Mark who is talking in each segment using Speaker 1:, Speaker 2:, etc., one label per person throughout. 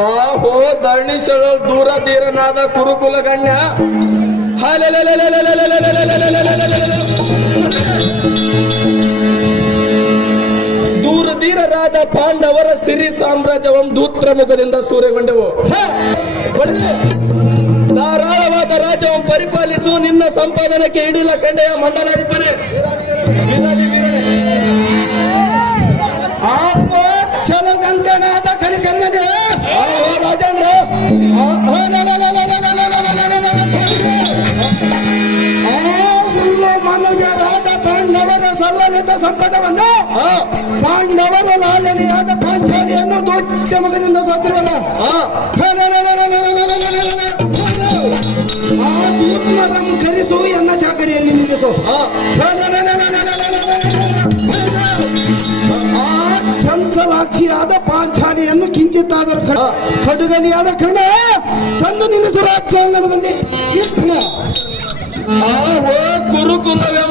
Speaker 1: ಆಹೋ ಧರ್ಣಿಸಲು ದೂರ ಧೀರನಾದ ಕುರುಕುಲ ಗಣ್ಯ. ದೂರ ಧೀರರಾದ ಪಾಂಡವರ ಸಿರಿ ಸಾಮ್ರಾಜ್ಯವಂ ದೂತ್ರ ಮುಖದಿಂದ ಸೂರ್ಯಗೊಂಡೆವು ಧಾರಾಳವಾದ ರಾಜ್ಯವನ್ನು ಪರಿಪಾಲಿಸು, ನಿನ್ನ ಸಂಪಾದನಕ್ಕೆ ಇಡಿಲ್ಲ ಕಂಡೆಯ ಮಂಡಲಾಧಿಪನೆ
Speaker 2: ಸಂಪದವನ್ನು ಪಾಂಡವರು ಲಾಲನೆಯಾದ ಪಾಂಚಾಲಿಯನ್ನು ದೊಡ್ಡ ಮಗನಿಂದ ಸಾಧ್ಯವಲ್ಲ
Speaker 1: ಆ,
Speaker 2: ಆ ಕರೆಸು ಎನ್ನ ಜಾಗರಿಯಲ್ಲಿ ನಿಲ್ಲಿಸು
Speaker 1: ಆ.
Speaker 2: ಆ ಚಂಚಲಾಕ್ಷಿಯಾದ ಪಾಂಚಾಲಿಯನ್ನು ಕಿಂಚಿತ್ತಾದರೂ ಕಣ ಕಡುಗನಿಯಾದ ಕಣ ತಂದು ನಿಲ್ಲಿಸು ರಾಜ್ಯಾಂಗಣದಲ್ಲಿ
Speaker 1: ಆಹೋ ಗುರುಕುಲವೆಂಬ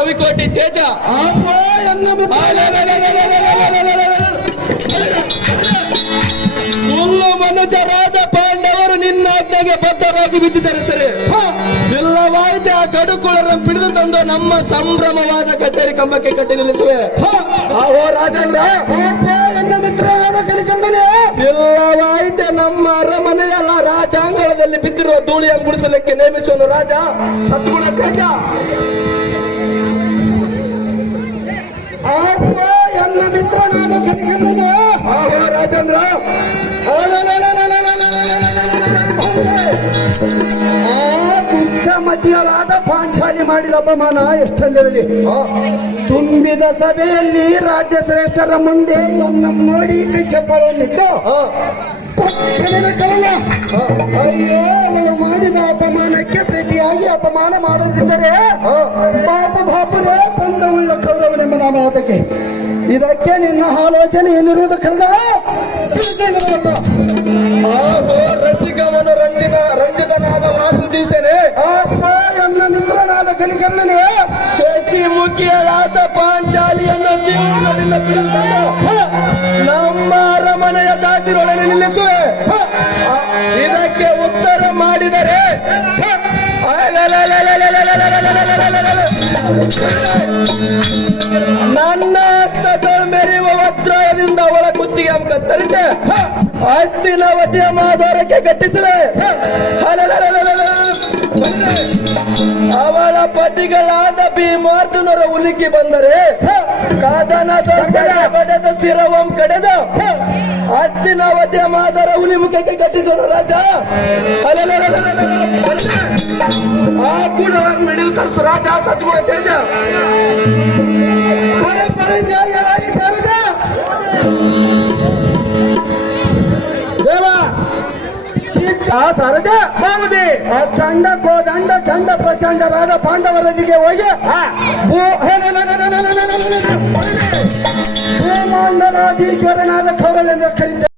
Speaker 1: ರವಿಕೋಟಿ ತೇಜ.
Speaker 2: ಸುಳ್ಳು
Speaker 1: ಹುಲ್ಲು ಮನುಜರಾದ ಪಾಂಡವರು ನಿನ್ನ ಆಜ್ಞೆಗೆ ಬದ್ಧವಾಗಿ ಬಿದ್ದಿದ್ದಾರೆ ಸರಿ. ಇಲ್ಲವಾಯ್ತು ಆ ಕಡುಕುಳರನ್ನು ಪಿಡಿದು ತಂದು ನಮ್ಮ ಸಂಭ್ರಮವಾದ ಕಚೇರಿ ಕಂಬಕ್ಕೆ ಕಟ್ಟಿ ನಿಲ್ಲಿಸುವೆ. ಓ ರಾಜೇಂದ್ರ.
Speaker 2: ನನ್ನ ಮಿತ್ರವಾದ ಕಲಿಕಂದನೆ.
Speaker 1: ಇಲ್ಲವಾಯ್ತೆ ನಮ್ಮ ಅರಮನೆಯಲ್ಲ ರಾಜಾಂಗಣದಲ್ಲಿ ಬಿದ್ದಿರುವ ಧೂಳಿಯ ಗುಡಿಸಲಿಕ್ಕೆ ನೇಮಿಸುವ ರಾಜ. ಸತ್ಗುಣ ತೇಜ.
Speaker 2: ಆ ಪಾಂಚಾಲಿ ಮಾಡಿದ ಅಪಮಾನ ಎಷ್ಟಲ್ಲಿರಲಿ ತುಂಬಿದ ಸಭೆಯಲ್ಲಿ ರಾಜ್ಯ ಶ್ರೇಷ್ಠರ ಮುಂದೆ ನನ್ನ ಮೋಡಿ ಚಪ್ಪಳನ್ನಿಟ್ಟು ಅಯ್ಯೋ ಮಾಡಿದ ಅಪಮಾನಕ್ಕೆ ಪ್ರತಿಯಾಗಿ ಅಪಮಾನ ಮಾಡುತ್ತಿದ್ದರೆ ಪಾಪ ಬಾಪನೇ ಬಂದವುಳ್ಳ ಕೌರವನೆಂಬ ನಾನು ಅದಕ್ಕೆ ಇದಕ್ಕೆ ನಿನ್ನ ಆಲೋಚನೆ ಏನಿರುವುದು ಮಿತ್ರನಾದ ಕಲಿಕನ್ನನೇ
Speaker 1: ಶಶಿ ಮುಖಿಯರಾದ ಪಾಂಚಾಲಿಯನ್ನು ಜೀವನದಿಂದ ಬಿಡುತ್ತಂದು ನಮ್ಮ ಅರಮನೆಯ ದಾಸಿರೊಡನೆ ನಿಲ್ಲಿಸುವೆ. ಇದಕ್ಕೆ ಉತ್ತರ ಮಾಡಿದರೆ ನನ್ನ ಹಸ್ತಗಳು ಮೆರೆಯುವ ಒತ್ತಾಯದಿಂದ ಅವಳ ಕುತ್ತಿಗೆ ಅಂಕ ಆಸ್ತಿನ ಅಸ್ತಿನವತಿಯ ಮಾದರಕ್ಕೆ ಕಟ್ಟಿಸುವೆ. ಅವಳ ಪತಿಗಳಾದ ಭೀಮಾರ್ಜುನರ ಉಲಿಕಿ ಬಂದರೆ ಕಾದನ ಪಡೆದ ಶಿರವಂ ಕಡೆದ ಅಸ್ತಿನಾವತಿಯ ಮಾದರ ಹುಲಿ ಮುಖಕ್ಕೆ ಕಟ್ಟಿಸೋನು ರಾಜ. ಆ ಕೂಡ ಮಿಡಿದು ತರಿಸು ರಾಜ ಸದ್ಗುಣ ತೇಜ.
Speaker 2: ಸಿದ್ಧ
Speaker 1: ಸರಜ ಬಾಬುದಿ
Speaker 2: ಅಖಂಡ ಕೋದಂಡ ಚಂಡ ಪ್ರಚಂಡರಾದ ಪಾಂಡವರದಿಗೆ ಹೋಗಿ ಭೂ- ಭೂಮಂಡಲಾಧೀಶ್ವರನಾದ ಕೌರವೆಂದು ಕರೀತಾರೆ